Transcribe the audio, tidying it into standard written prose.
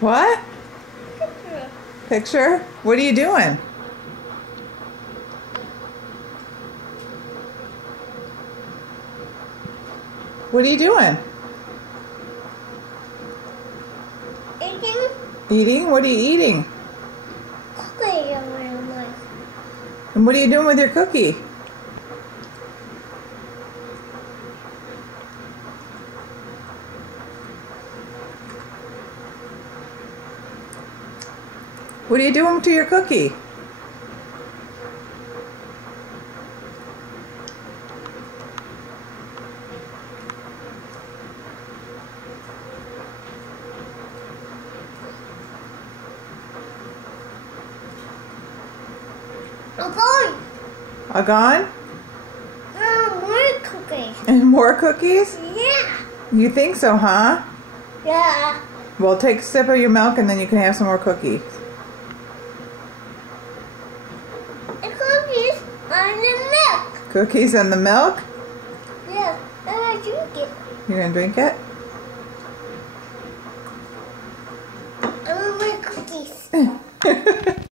What? Picture? What are you doing? What are you doing? Eating Eating? What are you eating? cookie on my mind. And what are you doing with your cookie? What are you doing to your cookie? I'm going. All gone? More cookies. And more cookies? Yeah. You think so, huh? Yeah. Well, take a sip of your milk and then you can have some more cookies. The cookies on the milk. Cookies and the milk? Yeah. And I drink it. You're going to drink it?